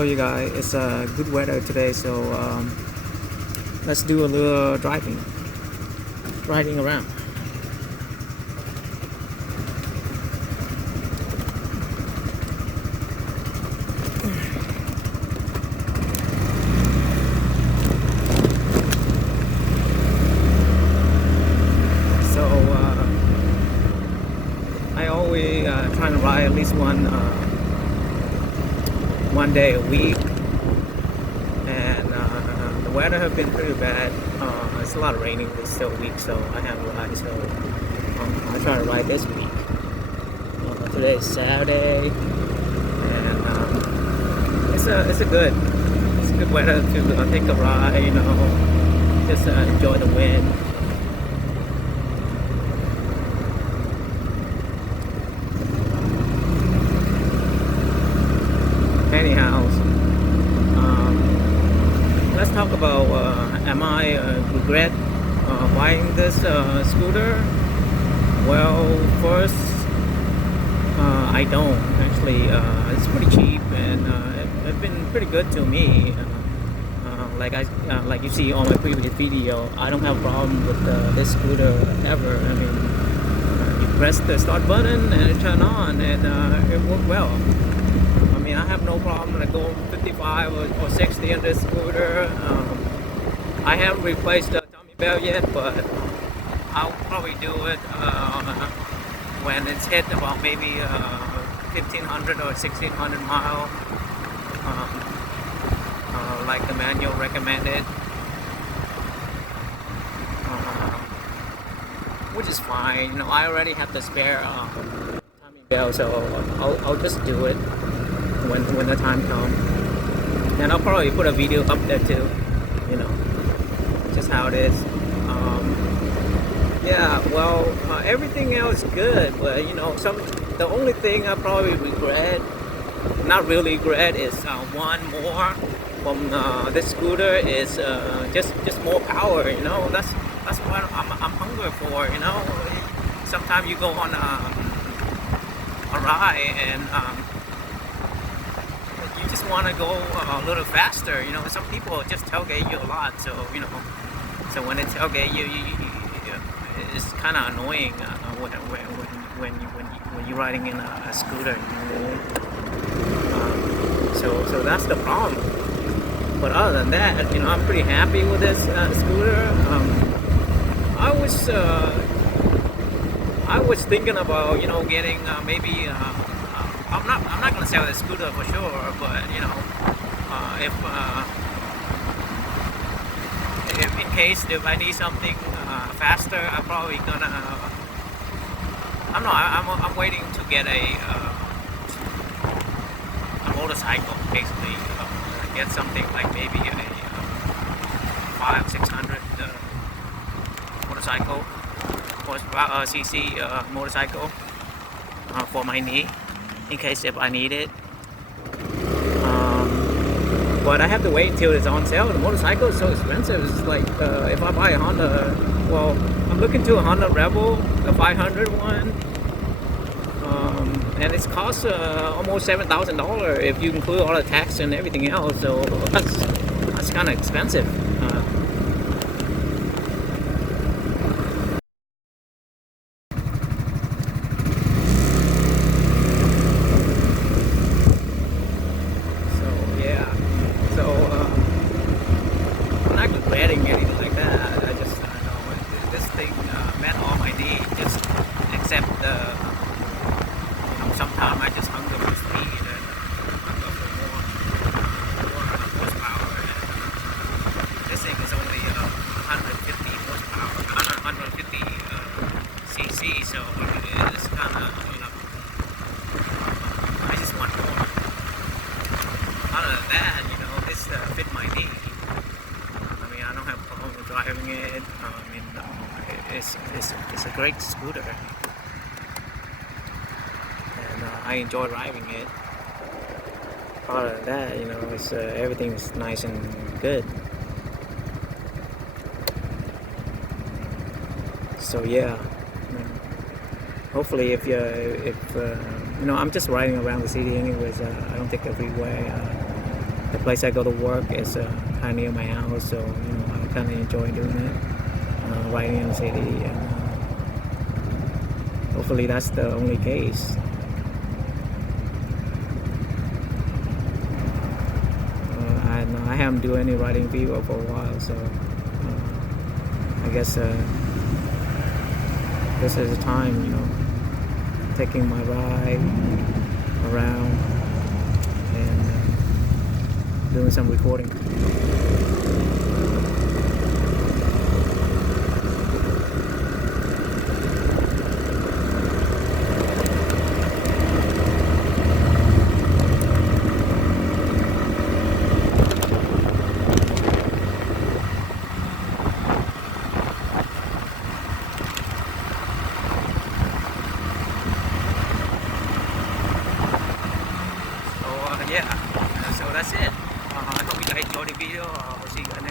Hello you guys, it's good weather today, so let's do a little riding around. So I always trying to ride at least one day a week, and the weather have been pretty bad. It's a lot of raining this week, so I haven't ride. So I try to ride this week. Today is Saturday, and it's a good weather to take a ride. Just enjoy the wind. Anyhow, let's talk about am I regret buying this scooter? Well, first, I don't actually. It's pretty cheap, and it's been pretty good to me. Like you see on my previous video, I don't have a problem with this scooter ever. I mean, you press the start button and it turns on, and it worked well. I have no problem to go 55 or 60 on this scooter. I haven't replaced the dummy belt yet, but I'll probably do it when it's hit about maybe 1500 or 1600 mile, like the manual recommended, which is fine. I already have the spare dummy belt, so I'll just do it when the time comes. And I'll probably put a video up there too, just how it is. Yeah, well, everything else good, but the only thing I probably not really regret, is one more from this scooter is just more power. That's what I'm hungry for. Sometimes you go on a ride and you just want to go a little faster. Some people just tailgate you a lot, so so when they tailgate you, it's kind of annoying when you're riding in a scooter. So that's the problem. But other than that, I'm pretty happy with this scooter. I was thinking about getting maybe. I'm not gonna sell the scooter for sure, but if in case if I need something faster, I'm probably gonna. I'm waiting to get a motorcycle, basically. Get something like maybe a 500-600 motorcycle, horsepower cc motorcycle for my knee, in case if I need it. But I have to wait until it's on sale. The motorcycle is so expensive. It's like if I buy a Honda, well, I'm looking to a Honda Rebel, the 500 one, and it's cost almost $7,000 if you include all the tax and everything else. So that's kind of expensive. I'm not regretting anything like that. I just know this thing met all my needs. Just except sometimes I just hunger for speed and hunger for more horsepower. And this thing is only 150 horsepower, 150 cc. So it's kind of I just want more. Other than that, this fit my need. I don't have a problem with driving it. It's a great scooter, and I enjoy riding it. Other than that, it's everything's nice and good. So yeah, hopefully if I'm just riding around the city anyways. I don't take the freeway. the place I go to work is kind of near my house, so I kind of enjoy doing it, riding in the city, and hopefully that's the only case. I haven't do any riding video for a while, so I guess this is the time, taking my ride around and doing some recording. Yeah, so that's it. I hope you guys enjoyed the video. I'll see you guys next time.